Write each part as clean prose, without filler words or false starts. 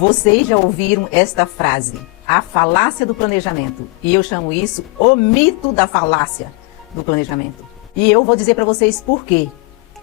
Vocês já ouviram esta frase, a falácia do planejamento. E eu chamo isso o mito da falácia do planejamento. E eu vou dizer para vocês por quê.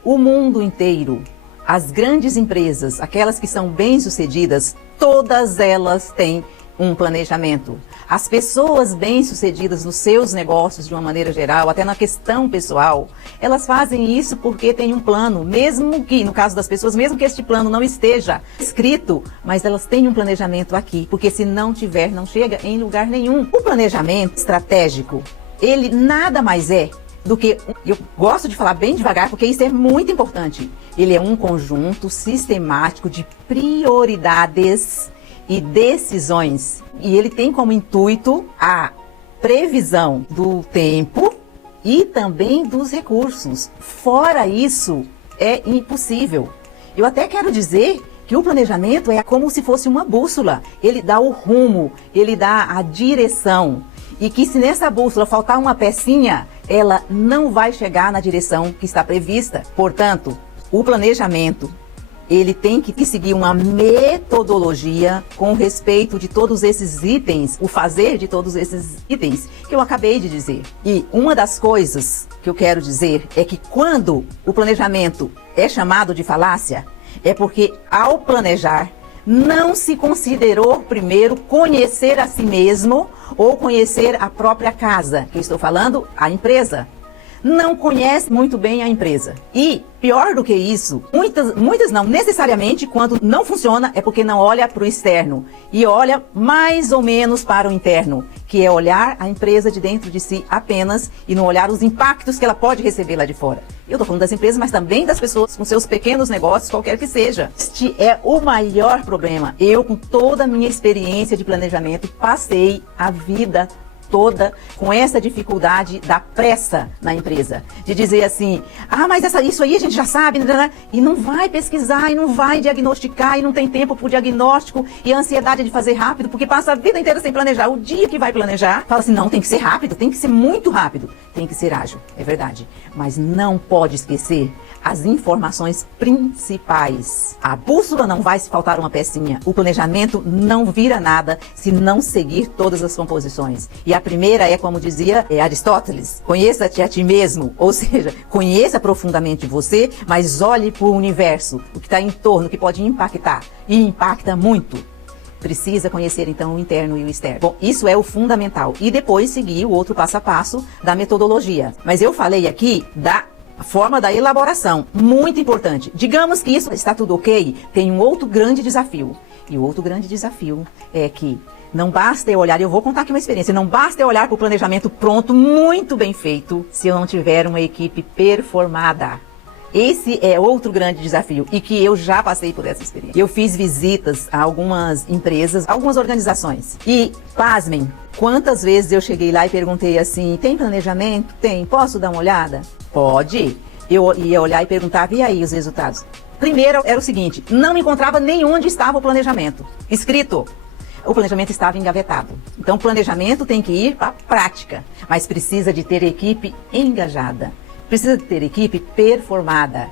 O mundo inteiro, as grandes empresas, aquelas que são bem-sucedidas, todas elas têm um planejamento. As pessoas bem-sucedidas nos seus negócios, de uma maneira geral, até na questão pessoal, elas fazem isso porque tem um plano, mesmo que, no caso das pessoas, mesmo que este plano não esteja escrito, mas elas têm um planejamento aqui, porque se não tiver, não chega em lugar nenhum. O planejamento estratégico, ele nada mais é do que, eu gosto de falar bem devagar, porque isso é muito importante. Ele é um conjunto sistemático de prioridades e decisões. E ele tem como intuito a previsão do tempo e também dos recursos. Fora isso, é impossível. Eu até quero dizer que o planejamento é como se fosse uma bússola. Ele dá o rumo, ele dá a direção. E que se nessa bússola faltar uma pecinha, ela não vai chegar na direção que está prevista. Portanto, o planejamento, ele tem que seguir uma metodologia com respeito de todos esses itens, o fazer de todos esses itens que eu acabei de dizer. E uma das coisas que eu quero dizer é que quando o planejamento é chamado de falácia, é porque ao planejar, não se considerou primeiro conhecer a si mesmo ou conhecer a própria casa, que eu estou falando, a empresa. Não conhece muito bem a empresa. E, pior do que isso, muitas não, necessariamente, quando não funciona, é porque não olha para o externo e olha mais ou menos para o interno, que é olhar a empresa de dentro de si apenas e não olhar os impactos que ela pode receber lá de fora. Eu estou falando das empresas, mas também das pessoas com seus pequenos negócios, qualquer que seja. Este é o maior problema. Eu, com toda a minha experiência de planejamento, passei a vida toda com essa dificuldade da pressa na empresa, de dizer assim, mas isso aí a gente já sabe, e não vai pesquisar, e não vai diagnosticar, e não tem tempo para o diagnóstico, e a ansiedade de fazer rápido, porque passa a vida inteira sem planejar. O dia que vai planejar, fala assim, não, tem que ser rápido, tem que ser muito rápido, tem que ser ágil, é verdade, mas não pode esquecer as informações principais. A bússola não vai se faltar uma pecinha, o planejamento não vira nada se não seguir todas as composições. E a primeira é, como dizia Aristóteles, conheça-te a ti mesmo, ou seja, conheça profundamente você, mas olhe para o universo, o que está em torno, que pode impactar, e impacta muito. Precisa conhecer então o interno e o externo. Bom, isso é o fundamental. E depois seguir o outro passo a passo da metodologia. Mas eu falei aqui da forma da elaboração, muito importante. Digamos que isso está tudo ok, tem um outro grande desafio. E o outro grande desafio é que não basta eu olhar, eu vou contar aqui uma experiência, não basta eu olhar para o planejamento pronto, muito bem feito, se eu não tiver uma equipe performada. Esse é outro grande desafio e que eu já passei por essa experiência. Eu fiz visitas a algumas empresas, algumas organizações e, pasmem, quantas vezes eu cheguei lá e perguntei assim, tem planejamento? Tem, posso dar uma olhada? Pode. Eu ia olhar e perguntava, e aí os resultados? Primeiro era o seguinte, não encontrava nem onde estava o planejamento escrito. O planejamento estava engavetado. Então o planejamento tem que ir para a prática, mas precisa de ter equipe engajada. Precisa ter equipe performada.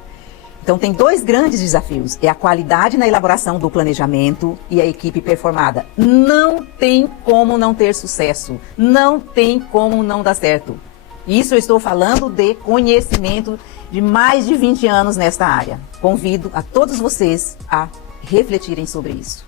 Então tem dois grandes desafios. É a qualidade na elaboração do planejamento e a equipe performada. Não tem como não ter sucesso. Não tem como não dar certo. Isso eu estou falando de conhecimento de mais de 20 anos nesta área. Convido a todos vocês a refletirem sobre isso.